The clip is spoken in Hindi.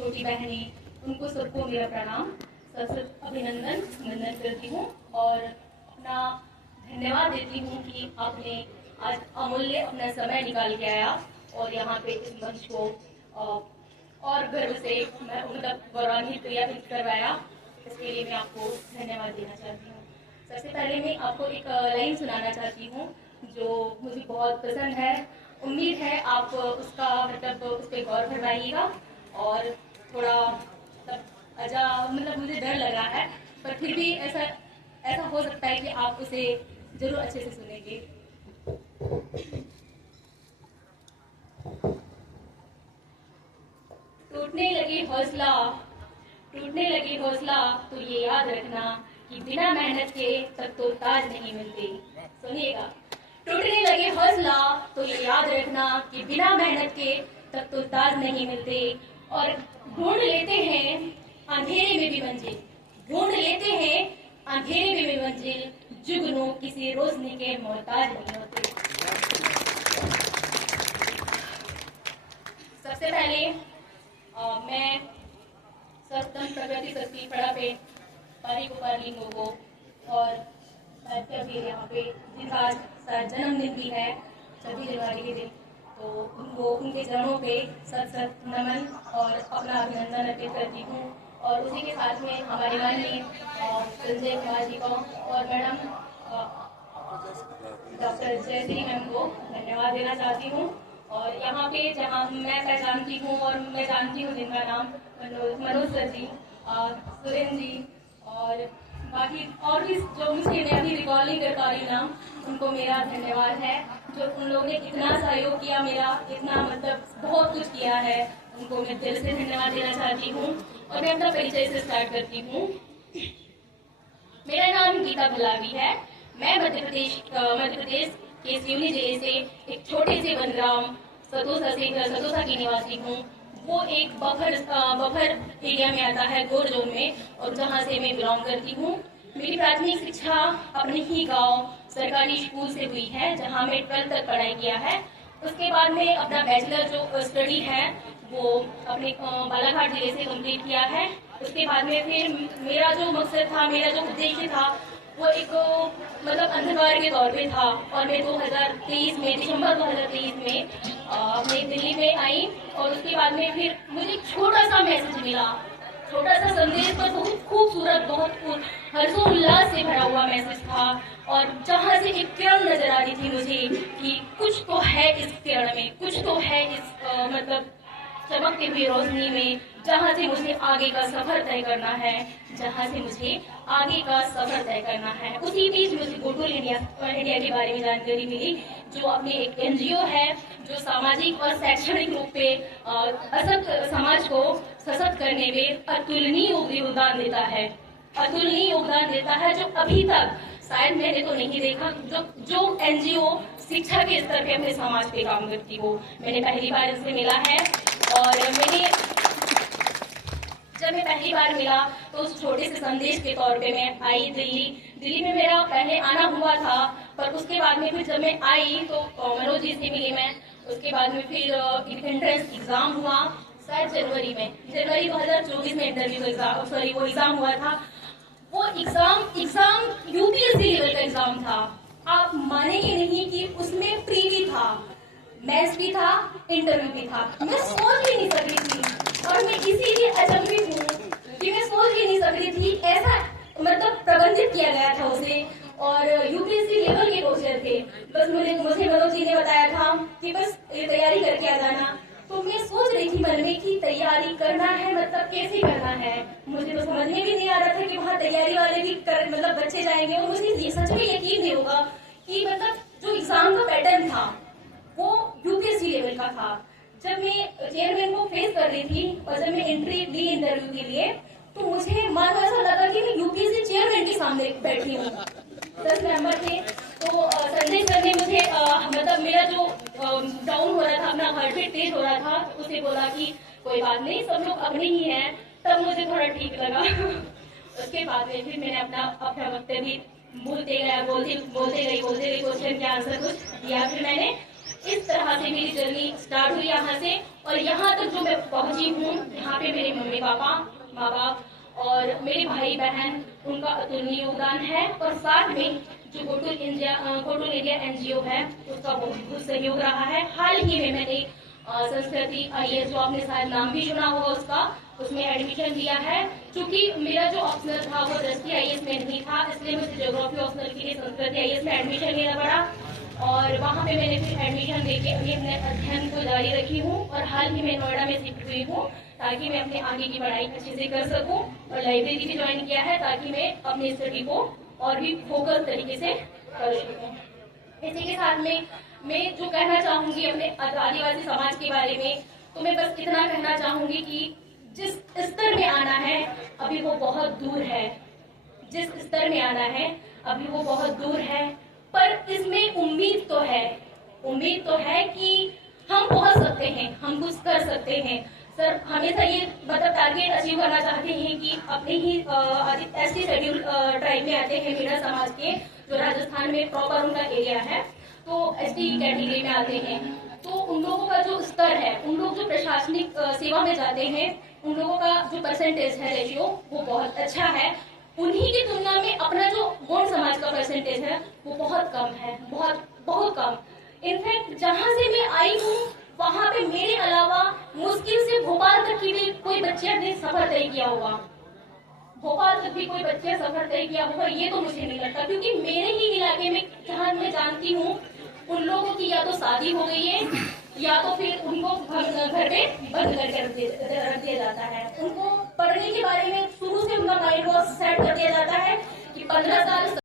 छोटी बहनें, उनको सबको मेरा प्रणाम, सबसे अभिनंदन वंदन करती हूँ और अपना धन्यवाद देती हूँ कि आपने आज अमूल्य अपना समय निकाल के आया और यहाँ पे इस मंच को और गर्व से मतलब गौरवान्वित करवाया। इसके लिए मैं आपको धन्यवाद देना चाहती हूँ। सबसे पहले मैं आपको एक लाइन सुनाना चाहती हूँ जो मुझे बहुत पसंद है। उम्मीद है आप उसका मतलब उस पर गौर फरमाइएगा और थोड़ा मतलब मुझे डर लग रहा है, पर फिर भी ऐसा हो सकता है कि आप उसे जरूर अच्छे से सुनेंगे। टूटने लगे हौसला तो ये याद रखना कि बिना मेहनत के तब तो ताज नहीं मिलते। सुनिएगा, टूटने लगे हौसला तो ये याद रखना कि बिना मेहनत के तब तो ताज नहीं मिलते। और ढूंढ लेते हैं अंधेरे में भी मंजिल, ढूंढ लेते हैं अंधेरे में भी मंजिल, जुगनू किसी रोशनी के मोहताज नहीं होते। सबसे पहले मैं सस्तम प्रगति शक्ति पड़ा पे पारिको को और फिर यहाँ पे जिनका आज जन्मदिन भी है 26 जनवरी के दिन, तो उनको उनके चरणों पे सत नमन और अपना अभिनंदन अर्पित करती हूँ। और उसी के साथ में हमारे माननीय संजय कुमार जी को और मैडम डॉक्टर जयश्री मैम को धन्यवाद देना चाहती हूँ। और यहाँ पे जहाँ मैं पहचानती हूँ और मैं जानती हूँ जिनका नाम मनोज सर जी, सुरेंद्र जी और बाकी और भी जो मुझे मैं अभी रिकॉल नहीं कर पा रही नाम, उनको मेरा धन्यवाद है। जो उन लोगों ने इतना सहयोग किया, मेरा इतना मतलब बहुत कुछ किया है, उनको मैं दिल से धन्यवाद देना चाहती हूँ। और मैं अपना परिचय से स्टार्ट करती हूँ। मेरा नाम गीता भलावी है। मैं मध्य प्रदेश के सिवनी जिले से एक छोटे से वनग्राम सतोसा की निवासी हूँ। वो एक बफर एरिया में आता है, गोर जोन में, और जहाँ से मैं बिलोंग करती हूँ। मेरी प्राथमिक शिक्षा अपने ही गांव सरकारी स्कूल से हुई है, जहाँ मैं 12th तक पढ़ाई किया है। उसके बाद में अपना बैचलर जो स्टडी है वो अपने बालाघाट जिले से कंप्लीट किया है। उसके बाद में फिर मेरा जो मकसद था, मेरा जो उद्देश्य था, वो एक मतलब अंधकार के तौर पे था। और मैं 2023 में दिसंबर 2023 में मैं दिल्ली में आई और उसके बाद में फिर मुझे छोटा सा मैसेज मिला, छोटा सा संदेश, पर बहुत खूबसूरत, बहुत हर्षोल्लास से भरा हुआ मैसेज था। और जहाँ से एक किरण नजर आ रही थी मुझे कि कुछ तो है इस किरण में, कुछ तो है इस मतलब चमकती हुई रोशनी में, जहाँ से मुझे आगे का सफर तय करना है, जहाँ से मुझे आगे का सफर तय करना है। उसी बीच मुझे गुडविल इंडिया के बारे में जानकारी मिली, जो अपनी एक NGO है जो सामाजिक और शैक्षणिक रूप पे अशक्त समाज को सशक्त करने में अतुलनीय योगदान देता है, अतुलनीय योगदान देता है, जो अभी तक शायद मैंने तो नहीं देखा जो NGO शिक्षा के स्तर पे अपने समाज पे काम करती हो। मैंने पहली बार इससे मिला है और जब मैं पहली बार मिला तो उस छोटे से संदेश के तौर पे मैं आई दिल्ली में मेरा पहले आना हुआ था। पर उसके बाद में फिर जब मैं आई तो मनोज जी से मिली मैं। उसके बाद में फिर एंट्रेंस एग्जाम हुआ, शायद जनवरी 2024 में वो एग्जाम हुआ था। वो एग्जाम UPSC लेवल का एग्जाम था। आप मानेंगे नहीं कि उसमें प्री भी था, मैथ्स भी था, इंटरव्यू भी था। मैं सोच भी नहीं सक रही थी और मैं इसीलिए अचंभित हूँ कि मैं सोच भी नहीं सक रही थी, ऐसा मतलब प्रबंधित किया गया था उसे। और UPSC लेवल के क्वेश्चन थे। बस मुझे मनोज जी ने बताया था कि बस ये तैयारी करके आ जाना। तो मैं सोच रही थी मन में कि तैयारी करना है मतलब कैसे करना है। मुझे तो समझ में भी नहीं आ रहा था कि वहाँ तैयारी वाले भी मतलब बच्चे जाएंगे। और मुझे ये सच में यकीन नहीं होगा कि मतलब जो एग्जाम का पैटर्न था वो UPSC लेवल का था। जब मैं चेयरमैन को फेस कर रही थी और जब मैं एंट्री दी इंटरव्यू के लिए, तो मुझे मानो ऐसा लगा कि मैं UPSC चेयरमैन के सामने बैठी हूँ। 10 मेंबर थे। तो संजय सर ने मुझे मतलब मेरा जो डाउन हो रहा था, अपना हार्ट बीट तेज हो रहा था, तो उसे बोला कि कोई बात नहीं, सब लोग अपने ही हैं। तब मुझे थोड़ा ठीक लगा। उसके बाद में फिर मैंने अपना वक्तव्य भी बोलते गई क्वेश्चन के आंसर कुछ दिया। फिर मैंने इस तरह से मेरी जर्नी स्टार्ट हुई यहाँ से। और यहाँ तक जो मैं पहुंची हूँ, यहाँ पे मेरे मम्मी पापा, माँ बाप और मेरे भाई बहन, उनका अतुलनीय योगदान है। और साथ में जो गोटुल इंडिया एनजीओ है, उसका बहुत सहयोग रहा है। हाल ही में मैंने संस्कृति IAS, जो आपने शायद नाम भी सुना होगा, उसमें एडमिशन लिया है। क्योंकि मेरा जो ऑप्शनल था वो दृष्टि IAS में नहीं था, इसलिए मुझे ज्योग्राफी ऑप्शनल के लिए संस्कृति IAS में एडमिशन लेना पड़ा। और वहाँ पे मैंने फिर एडमिशन लेके अभी अपने अध्ययन को जारी रखी हूँ। और हाल ही में नोएडा में शिफ्ट हुई हूँ ताकि मैं अपने आगे की पढ़ाई अच्छे से कर सकूँ। और लाइब्रेरी भी ज्वाइन किया है ताकि मैं अपनी स्टडी को और भी फोकस तरीके से कर सकूँ। इसी के साथ में मैं जो कहना चाहूँगी अपने आदिवासी समाज के बारे में, तो मैं बस इतना कहना चाहूँगी कि जिस स्तर में आना है अभी वो बहुत दूर है। जिस स्तर में आना है अभी वो बहुत दूर है, पर इसमें उम्मीद तो है। उम्मीद तो है कि हम पहुंच सकते हैं, हम कुछ कर सकते हैं। सर हमेशा ये मतलब टारगेट अचीव करना चाहते हैं कि अपने ही ST शेड्यूल ट्राइब में आते हैं, मेरा समाज के, जो राजस्थान में प्रॉपर उनका एरिया है, तो ST कैटेगरी में आते हैं। तो उन लोगों का जो स्तर है, उन लोग जो प्रशासनिक सेवा में जाते हैं, उन लोगों का जो परसेंटेज है, रेशियो, वो बहुत अच्छा है। उन्हीं की तुलना में अपना जो गौड़ समाज का परसेंटेज है वो बहुत कम है, बहुत बहुत कम। इनफैक्ट जहाँ से मैं आई हूँ वहाँ पे मेरे अलावा मुश्किल से भोपाल तक की भी कोई बच्चिया ने सफर तय किया होगा। भोपाल तक भी कोई बच्चे सफर तय किया होगा ये तो मुझे नहीं लगता, क्योंकि मेरे ही इलाके में जहाँ मैं जानती हूँ उन लोगों की या तो शादी हो गई है या तो फिर उनको घर पे बंद करके रख दिया जाता है। उनको पढ़ने के बारे में शुरू से उनका माइंड वॉश सेट कर दिया जाता है कि 15 साल